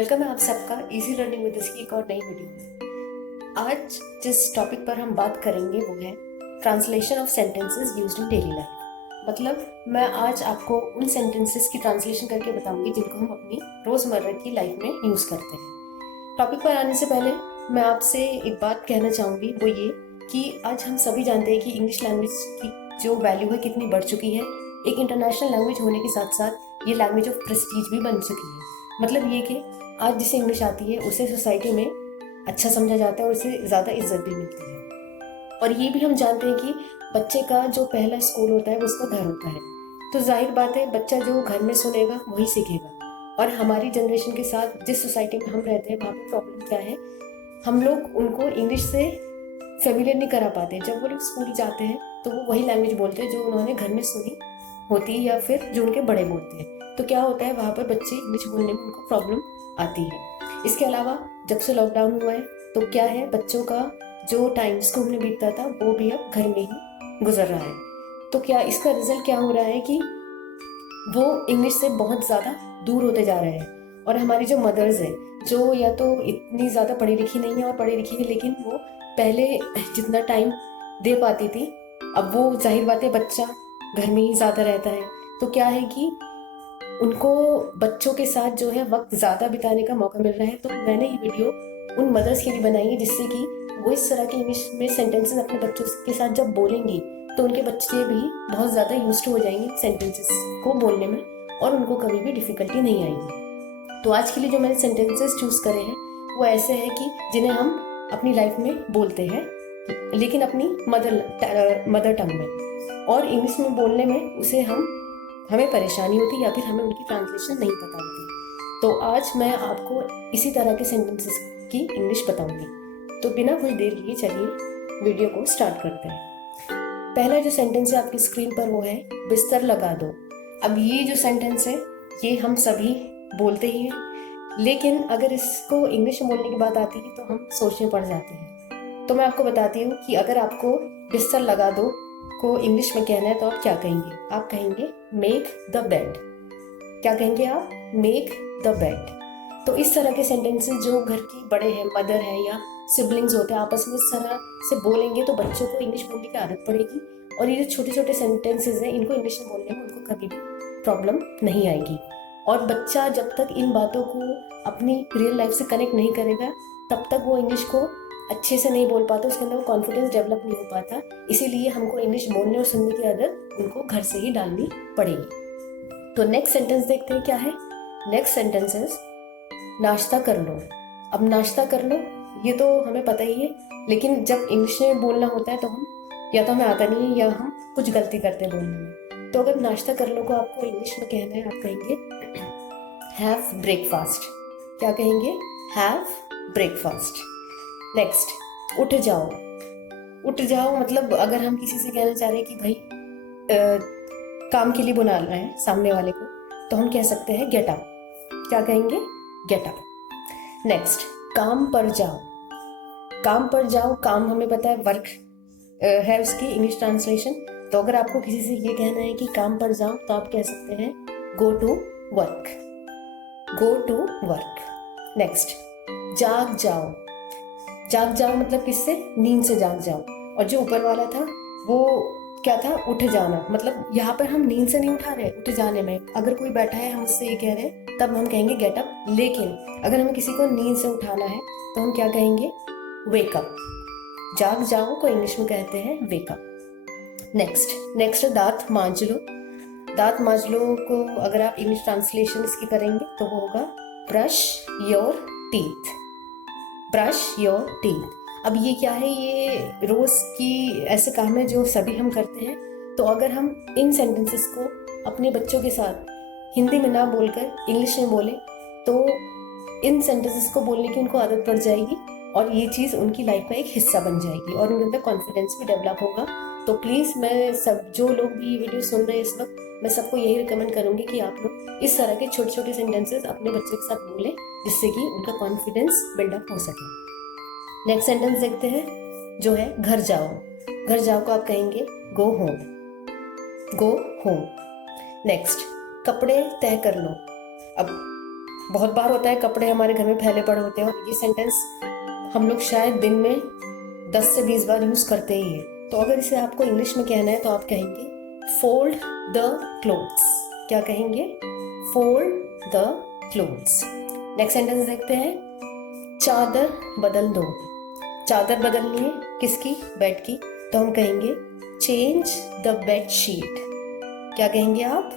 Welcome है आप सबका इजी लर्निंग विद की एक और नई वीडियो में। आज जिस टॉपिक पर हम बात करेंगे वो है translation of sentences used in daily life. मतलब मैं आज आपको उन सेंटेंसेस की ट्रांसलेशन करके बताऊंगी जिनको हम अपनी रोज़मर्रा की लाइफ में यूज़ करते हैं। टॉपिक पर आने से पहले मैं आपसे एक बात कहना चाहूँगी, वो ये कि आज हम सभी जानते हैं कि इंग्लिश लैंग्वेज की जो वैल्यू है कितनी बढ़ चुकी है। एक इंटरनेशनल लैंग्वेज होने के साथ साथ ये लैंग्वेज ऑफ प्रेस्टीज भी बन चुकी है। मतलब ये कि आज जिसे इंग्लिश आती है उसे सोसाइटी में अच्छा समझा जाता है और उसे ज़्यादा इज्जत भी मिलती है। और ये भी हम जानते हैं कि बच्चे का जो पहला स्कूल होता है वो उसका घर होता है। तो जाहिर बात है बच्चा जो घर में सुनेगा वही सीखेगा। और हमारी जनरेशन के साथ जिस सोसाइटी में हम रहते हैं वहाँ पर प्रॉब्लम क्या है, हम लोग उनको इंग्लिश से फेमिलियर नहीं करा पाते। जब वो लोग स्कूल जाते हैं तो वो वही लैंग्वेज बोलते हैं जो उन्होंने घर में सुनी होती है या फिर जो उनके बड़े बोलते हैं। तो क्या होता है, वहाँ पर बच्चे इंग्लिश बोलने में उनको प्रॉब्लम आती है। इसके अलावा जब से लॉकडाउन हुआ है तो क्या है, बच्चों का जो टाइम स्कूल में बीतता था वो भी अब घर में ही गुजर रहा है। तो क्या इसका रिजल्ट क्या हो रहा है कि वो इंग्लिश से बहुत ज़्यादा दूर होते जा रहे हैं। और हमारी जो मदर्स है जो या तो इतनी ज़्यादा पढ़ी लिखी नहीं है और पढ़ी लिखी है लेकिन वो पहले जितना टाइम दे पाती थी, अब वो जाहिर बात है बच्चा घर में ही ज़्यादा रहता है। तो क्या है कि उनको बच्चों के साथ जो है वक्त ज़्यादा बिताने का मौका मिल रहा है। तो मैंने ये वीडियो उन मदर्स के लिए बनाई है जिससे कि वो इस तरह के इंग्लिश में सेंटेंसेस अपने बच्चों के साथ जब बोलेंगी तो उनके बच्चे भी बहुत ज़्यादा यूज्ड हो जाएंगे सेंटेंसेस को बोलने में और उनको कभी भी डिफ़िकल्टी नहीं आएगी। तो आज के लिए जो मैंने सेंटेंसेस चूज़ करे हैं वो ऐसे हैं कि जिन्हें हम अपनी लाइफ में बोलते हैं लेकिन अपनी मदर टंग में, और इंग्लिश में बोलने में उसे हमें परेशानी होती या फिर हमें उनकी ट्रांसलेशन नहीं पता होती। तो आज मैं आपको इसी तरह के सेंटेंसेस की इंग्लिश बताऊंगी। तो बिना कुछ देर लिए चलिए वीडियो को स्टार्ट करते हैं। पहला जो सेंटेंस है आपकी स्क्रीन पर वो है बिस्तर लगा दो। अब ये जो सेंटेंस है ये हम सभी बोलते ही हैं, लेकिन अगर इसको इंग्लिश में बोलने की बात आती है तो हम सोचने पड़ जाते हैं। तो मैं आपको बताती हूँ कि अगर आपको बिस्तर लगा दो को इंग्लिश में कहना है तो आप क्या कहेंगे। आप कहेंगे मेक द बेड। क्या कहेंगे आप? Make the bed. तो इस तरह के सेंटेंसेस जो घर के बड़े हैं, मदर है या सिबलिंग्स होते हैं, आपस में इस तरह से बोलेंगे तो बच्चों को इंग्लिश बोलने की आदत पड़ेगी। और ये जो छोटे छोटे सेंटेंसेस हैं इनको इंग्लिश में बोलने में उनको कभी भी प्रॉब्लम नहीं आएगी। और बच्चा जब तक इन बातों को अपनी रियल लाइफ से कनेक्ट नहीं करेगा तब तक वो इंग्लिश को अच्छे से नहीं बोल पाता, उसके अंदर वो कॉन्फिडेंस डेवलप नहीं हो पाता। इसीलिए हमको इंग्लिश बोलने और सुनने की आदत उनको घर से ही डालनी पड़ेगी। तो नेक्स्ट सेंटेंस देखते हैं क्या है। नेक्स्ट सेंटेंस है नाश्ता कर लो। अब नाश्ता कर लो ये तो हमें पता ही है, लेकिन जब इंग्लिश में बोलना होता है तो हम या तो हमें आता नहीं है या हम कुछ गलती करते हैं बोलने में। तो अगर नाश्ता कर लो को आपको इंग्लिश में कहना है, आप कहेंगे हैव ब्रेकफास्ट। क्या कहेंगे? Have breakfast. नेक्स्ट उठ जाओ। उठ जाओ मतलब अगर हम किसी से कहना चाह रहे हैं कि भाई काम के लिए बुला रहे हैं सामने वाले को तो हम कह सकते हैं गेट अप। क्या कहेंगे? Get up. नेक्स्ट काम पर जाओ। काम पर जाओ, काम हमें पता है वर्क है उसकी इंग्लिश ट्रांसलेशन। तो अगर आपको किसी से ये कहना है कि काम पर जाओ तो आप कह सकते हैं go to work. Go to work. Next जाग जाओ। जाग जाओ मतलब किससे? नींद से जाग जाओ। और जो ऊपर वाला था वो क्या था? उठ जाना। मतलब यहाँ पर हम नींद से नहीं उठा रहे, उठ जाने में। अगर कोई बैठा है हम उससे ये कह रहे हैं तब हम कहेंगे गेट अप। लेकिन अगर हमें किसी को नींद से उठाना है तो हम क्या कहेंगे? Wake up. जाग जाओ को इंग्लिश में कहते हैं वेक अप। नेक्स्ट दांत मांज लो। दांत मांज लो को अगर आप इंग्लिश ट्रांसलेशन इसकी करेंगे तो वो होगा brush your teeth. Brush your teeth. अब ये क्या है? ये रोज की ऐसे काम है जो सभी हम करते हैं। तो अगर हम इन सेंटेंसेस को अपने बच्चों के साथ हिंदी में ना बोलकर इंग्लिश में बोलें तो इन सेंटेंसेस को बोलने की उनको आदत पड़ जाएगी और ये चीज़ उनकी लाइफ का एक हिस्सा बन जाएगी और उनके अंदर कॉन्फिडेंस भी डेवलप होगा। तो प्लीज़ मैं सब जो लोग भी ये वीडियो सुन रहे हैं इस वक्त, मैं सबको यही रिकमेंड करूँगी कि आप लोग इस तरह के छोटे छोटे सेंटेंसेस अपने बच्चों के साथ बोलें जिससे कि उनका कॉन्फिडेंस बिल्डअप हो सके। नेक्स्ट सेंटेंस देखते हैं जो है घर जाओ। घर जाओ को आप कहेंगे go home. Go home. Next कपड़े तय कर लो। अब बहुत बार होता है कपड़े हमारे घर में फैले पड़े होते हैं और ये सेंटेंस हम लोग शायद दिन में 10 से 20 बार यूज करते ही है। तो अगर इसे आपको इंग्लिश में कहना है तो आप कहेंगे फोल्ड द क्लोथ्स। क्या कहेंगे? Fold the clothes. Next sentence देखते हैं, चादर बदल दो। चादर बदलनी है किसकी? बेड की। तो हम कहेंगे चेंज द बेड शीट। क्या कहेंगे आप?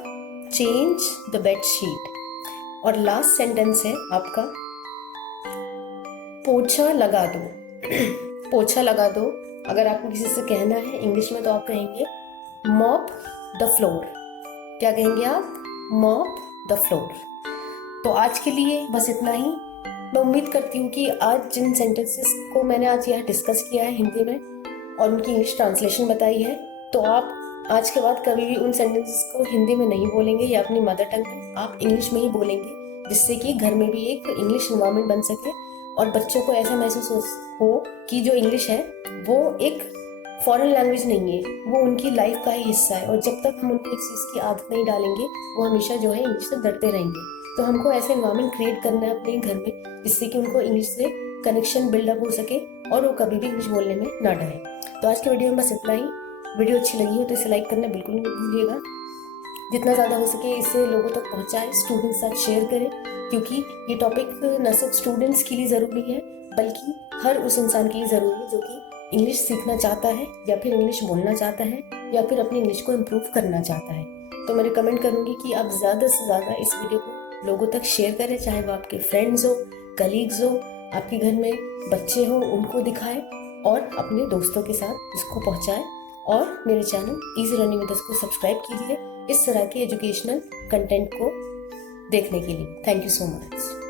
Change the bed sheet. और लास्ट सेंटेंस है आपका पोछा लगा दो। पोछा लगा दो अगर आपको किसी से कहना है इंग्लिश में तो आप कहेंगे मॉप द फ्लोर। क्या कहेंगे आप? Mop the floor. तो आज के लिए बस इतना ही। मैं उम्मीद करती हूँ कि आज जिन सेंटेंसेस को मैंने आज यहाँ डिस्कस किया है हिंदी में और उनकी इंग्लिश ट्रांसलेशन बताई है, तो आप आज के बाद कभी भी उन सेंटेंसेस को हिंदी में नहीं बोलेंगे या अपनी मदर टंग में आप इंग्लिश में ही बोलेंगे, जिससे कि घर में भी एक इंग्लिश एनवायरनमेंट बन सके और बच्चों को ऐसा महसूस हो कि जो इंग्लिश है वो एक फॉरेन लैंग्वेज नहीं है, वो उनकी लाइफ का ही हिस्सा है। और जब तक हम उनको इस चीज़ की आदत नहीं डालेंगे वो हमेशा जो है इंग्लिश से डरते रहेंगे। तो हमको ऐसा एनवायरनमेंट क्रिएट करना है अपने घर में जिससे कि उनको इंग्लिश से कनेक्शन बिल्डअप हो सके और वो कभी भी इंग्लिश बोलने में ना डरे। तो आज के वीडियो में बस इतना ही। वीडियो अच्छी लगी हो तो इसे लाइक करना बिल्कुल नहीं भूलिएगा। जितना ज़्यादा हो सके इसे लोगों तक पहुँचाएं, स्टूडेंट्स साथ शेयर करें, क्योंकि ये टॉपिक न सिर्फ स्टूडेंट्स के लिए ज़रूरी है बल्कि हर उस इंसान के लिए ज़रूरी है जो कि इंग्लिश सीखना चाहता है या फिर इंग्लिश बोलना चाहता है या फिर अपनी इंग्लिश को इम्प्रूव करना चाहता है। तो मैं रिकमेंड करूँगी कि आप ज़्यादा से ज़्यादा इस वीडियो को लोगों तक शेयर करें, चाहे वो आपके फ्रेंड्स हो, कलीग्स हो, आपके घर में बच्चे हो, उनको दिखाएं और अपने दोस्तों के साथ इसको पहुंचाएं। और मेरे channel easy learning with us को सब्सक्राइब कीजिए इस तरह के एजुकेशनल कंटेंट को देखने के लिए। Thank you so much.